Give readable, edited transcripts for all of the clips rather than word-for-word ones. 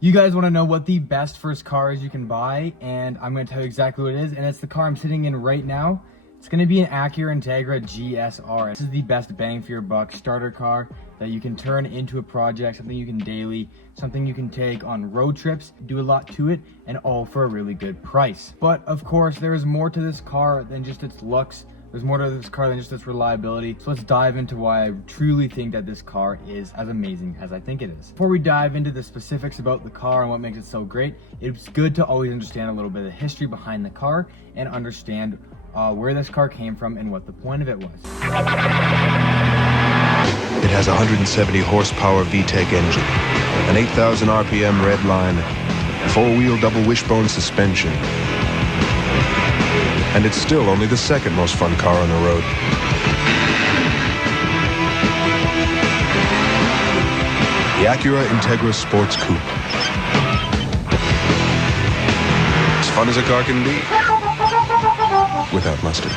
You guys want to know what the best first car is you can buy, and I'm going to tell you exactly what it is, and it's the car I'm sitting in right now. It's going to be an Acura Integra GSR. This is the best bang for your buck starter car that you can turn into a project, something you can daily, something you can take on road trips, do a lot to it, and all for a really good price. But of course, there is more to this car than just its looks. There's more to this car than just its reliability. So let's dive into why I truly think that this car is as amazing as I think it is. Before we dive into the specifics about the car and what makes it so great, it's good to always understand a little bit of the history behind the car and understand where this car came from and what the point of it was. It has a 170 horsepower VTEC engine, an 8,000 RPM red line, 4-wheel double wishbone suspension, and it's still only the second most fun car on the road. The Acura Integra Sports Coupe. As fun as a car can be, without mustard.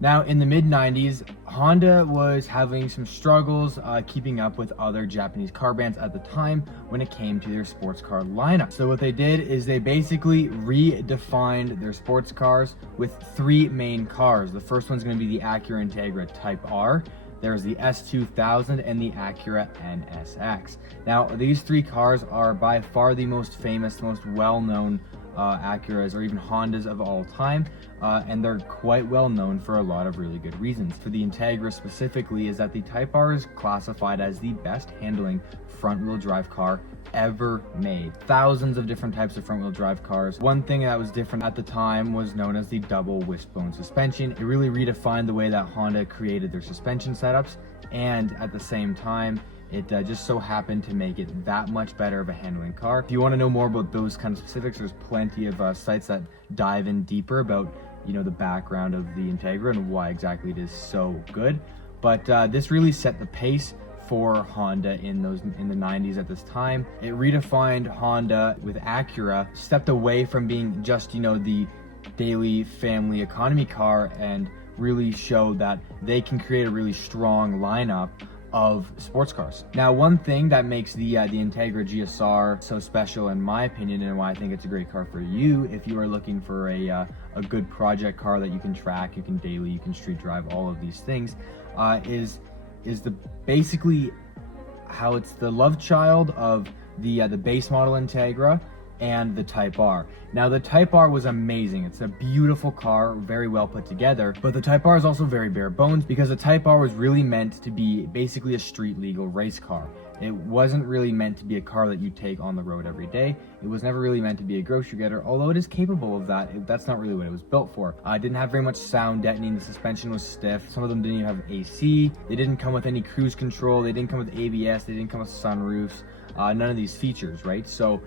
Now, in the mid-90s, Honda was having some struggles keeping up with other Japanese car brands at the time when it came to their sports car lineup. So what they did is they basically redefined their sports cars with three main cars. The first one's going to be the Acura Integra Type R. There's the S2000 and the Acura NSX. Now, these three cars are by far the most famous, most well-known Acuras or even Hondas of all time, and they're quite well known for a lot of really good reasons. For the Integra specifically is that the Type R is classified as the best handling front-wheel drive car ever made. Thousands of different types of front-wheel drive cars. One thing that was different at the time was known as the double wishbone suspension. It really redefined the way that Honda created their suspension setups, and at the same time, it just so happened to make it that much better of a handling car. If you want to know more about those kind of specifics, there's plenty of sites that dive in deeper about, the background of the Integra and why exactly it is so good. But this really set the pace for Honda in the 90s at this time. It redefined Honda with Acura, stepped away from being just, the daily family economy car and really showed that they can create a really strong lineup of sports cars. Now, one thing that makes the Integra GSR so special in my opinion, and why I think it's a great car for you if you are looking for a good project car that you can track, you can daily, you can street drive, all of these things, is the basically how it's the love child of the base model Integra and the Type R. Now, the Type R was amazing. It's a beautiful car, very well put together, but the Type R is also very bare bones because the Type R was really meant to be basically a street legal race car. It wasn't really meant to be a car that you take on the road every day. It was never really meant to be a grocery getter, although it is capable of that. That's not really what it was built for. It didn't have very much sound deadening. The suspension was stiff. Some of them didn't even have AC. They didn't come with any cruise control. They didn't come with ABS. They didn't come with sunroofs. None of these features, right? So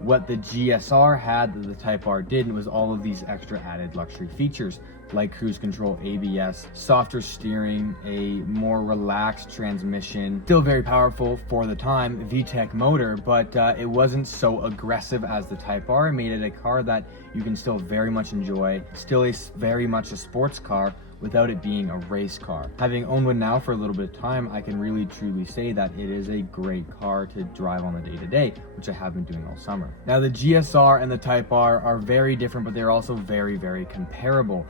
what the GSR had that the Type R didn't was all of these extra added luxury features like cruise control, ABS, softer steering, a more relaxed transmission, still very powerful for the time, VTEC motor, but it wasn't so aggressive as the Type R. It made it a car that you can still very much enjoy, still very much a sports car without it being a race car. Having owned one now for a little bit of time, I can really truly say that it is a great car to drive on the day-to-day, which I have been doing all summer. Now, the GSR and the Type R are very different, but they're also very, very comparable.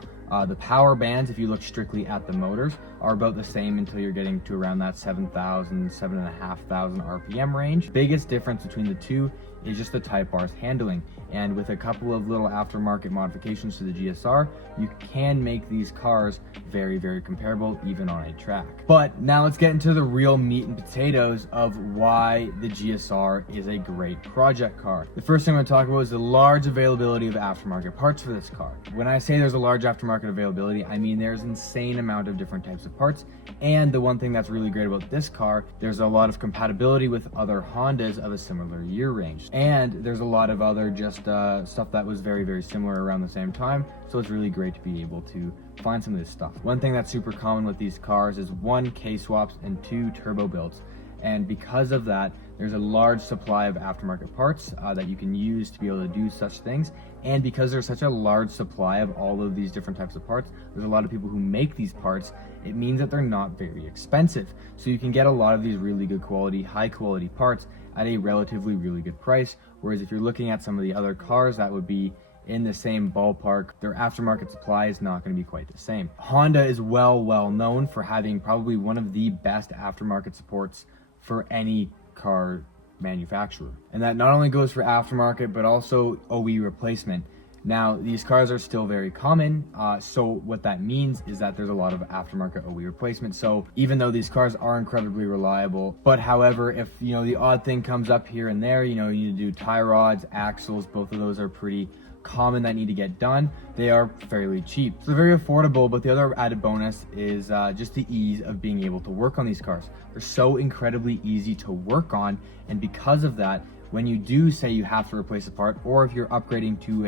The power bands, if you look strictly at the motors, are about the same until you're getting to around that 7,000, 7,500 RPM range. Biggest difference between the two is just the Type R's handling. And with a couple of little aftermarket modifications to the GSR, you can make these cars very, very comparable, even on a track. But now let's get into the real meat and potatoes of why the GSR is a great project car. The first thing I'm going to talk about is the large availability of aftermarket parts for this car. When I say there's a large aftermarket availability, I mean there's an insane amount of different types of parts. And the one thing that's really great about this car, there's a lot of compatibility with other Hondas of a similar year range. And there's a lot of other just stuff that was very, very similar around the same time. So it's really great to be able to find some of this stuff. One thing that's super common with these cars is 1, K-swaps and 2, turbo builds. And because of that, there's a large supply of aftermarket parts that you can use to be able to do such things. And because there's such a large supply of all of these different types of parts, there's a lot of people who make these parts. It means that they're not very expensive. So you can get a lot of these really good quality, high quality parts at a relatively really good price. Whereas if you're looking at some of the other cars that would be in the same ballpark, their aftermarket supply is not going to be quite the same. Honda is well known for having probably one of the best aftermarket supports for any car manufacturer. And that not only goes for aftermarket, but also OE replacement. Now, these cars are still very common, so what that means is that there's a lot of aftermarket OE replacement. So even though these cars are incredibly reliable, but however, if the odd thing comes up here and there, you need to do tie rods, axles, both of those are pretty common that need to get done. They are fairly cheap, so they're very affordable. But the other added bonus is just the ease of being able to work on these cars. They're so incredibly easy to work on, and because of that, when you do say you have to replace a part, or if you're upgrading to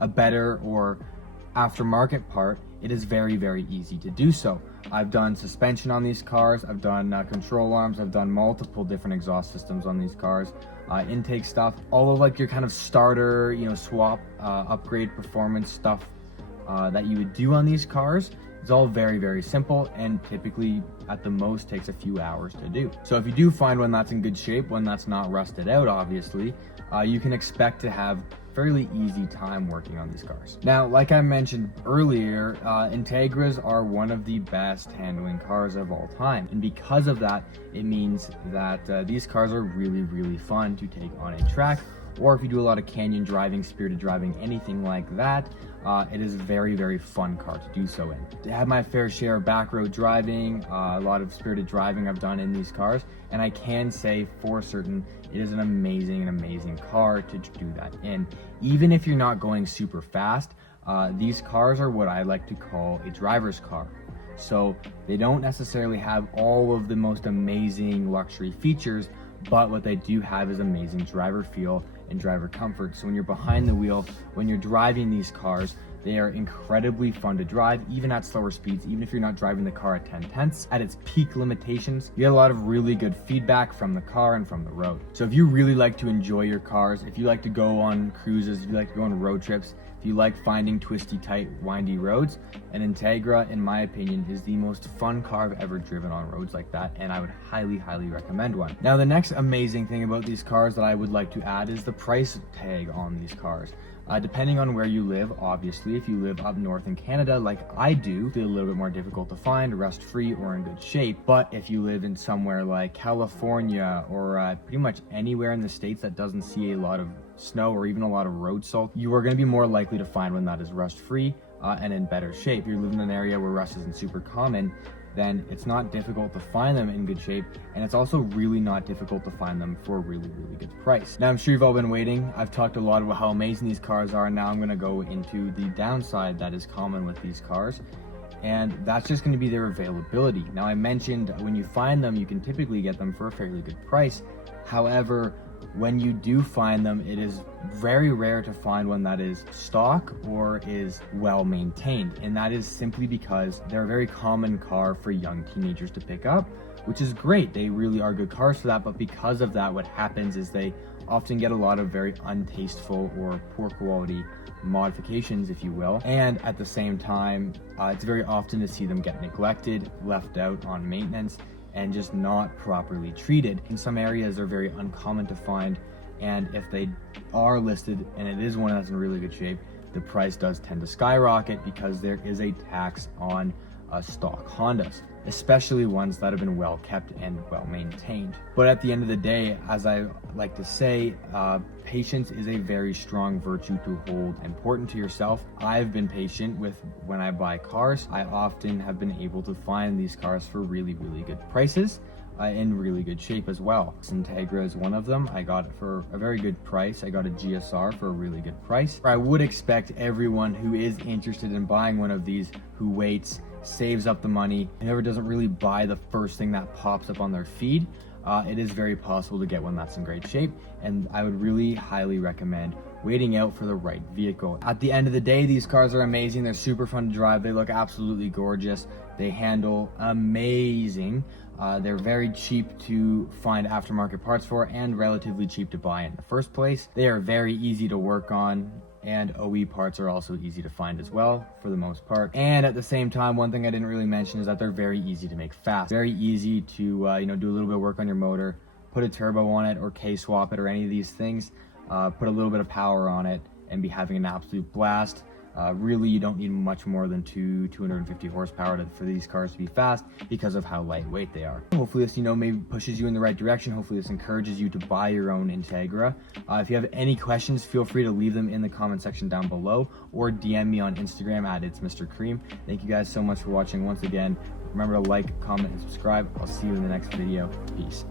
a better or aftermarket part, it is very easy to do so. I've done suspension on these cars, I've done control arms, I've done multiple different exhaust systems on these cars, intake stuff, all of like your kind of starter, swap, upgrade performance stuff that you would do on these cars. It's all very simple, and typically at the most takes a few hours to do. So if you do find one that's in good shape, one that's not rusted out, obviously, you can expect to have fairly easy time working on these cars. Now, like I mentioned earlier, Integras are one of the best handling cars of all time. And because of that, it means that these cars are really fun to take on a track, or if you do a lot of canyon driving, spirited driving, anything like that, it is a very fun car to do so in. I have my fair share of back road driving, a lot of spirited driving I've done in these cars, and I can say for certain it is an amazing car to do that in. Even if you're not going super fast, these cars are what I like to call a driver's car. So they don't necessarily have all of the most amazing luxury features, but what they do have is amazing driver feel and driver comfort. So when you're behind the wheel, when you're driving these cars, they are incredibly fun to drive, even at slower speeds. Even if you're not driving the car at 10/10ths, at its peak limitations, you get a lot of really good feedback from the car and from the road. So if you really like to enjoy your cars, if you like to go on cruises, if you like to go on road trips, if you like finding twisty, tight, windy roads, an Integra, in my opinion, is the most fun car I've ever driven on roads like that, and I would highly recommend one. Now, the next amazing thing about these cars that I would like to add is the price tag on these cars. Depending on where you live, obviously, if you live up north in Canada like I do, it's a little bit more difficult to find, rust-free or in good shape. But if you live in somewhere like California or pretty much anywhere in the States that doesn't see a lot of snow or even a lot of road salt, you are going to be more likely to find one that is rust-free and in better shape. If you live in an area where rust isn't super common, then it's not difficult to find them in good shape, and it's also really not difficult to find them for a really good price. Now, I'm sure you've all been waiting. I've talked a lot about how amazing these cars are, and now I'm going to go into the downside that is common with these cars, and that's just going to be their availability. Now, I mentioned when you find them, you can typically get them for a fairly good price. However, when you do find them, it is very rare to find one that is stock or is well maintained, and that is simply because they're a very common car for young teenagers to pick up, which is great. They really are good cars for that, but because of that, what happens is they often get a lot of very untasteful or poor quality modifications, if you will, and at the same time, it's very often to see them get neglected, left out on maintenance, and just not properly treated. In some areas, they're very uncommon to find, and if they are listed and it is one that's in really good shape, the price does tend to skyrocket because there is a tax on stock Hondas, especially ones that have been well kept and well maintained. But at the end of the day, as I like to say, patience is a very strong virtue to hold important to yourself. I've been patient with when I buy cars. I often have been able to find these cars for really good prices, in really good shape as well. Integra is one of them. I got it for a very good price. I got a GSR for a really good price. I would expect everyone who is interested in buying one of these, who waits saves up the money, whoever doesn't really buy the first thing that pops up on their feed, it is very possible to get one that's in great shape. And I would really highly recommend waiting out for the right vehicle. At the end of the day, these cars are amazing. They're super fun to drive. They look absolutely gorgeous. They handle amazing. They're very cheap to find aftermarket parts for and relatively cheap to buy in the first place. They are very easy to work on, and OE parts are also easy to find as well for the most part. And at the same time, one thing I didn't really mention is that they're very easy to make fast. Very easy to do a little bit of work on your motor, put a turbo on it or K-swap it or any of these things, put a little bit of power on it and be having an absolute blast. Really, you don't need much more than 250 horsepower for these cars to be fast because of how lightweight they are. Hopefully this, maybe pushes you in the right direction. Hopefully this encourages you to buy your own Integra. If you have any questions, feel free to leave them in the comment section down below or DM me on Instagram at It's Mr. Cream. Thank you guys so much for watching once again. Remember to like, comment, and subscribe. I'll see you in the next video. Peace.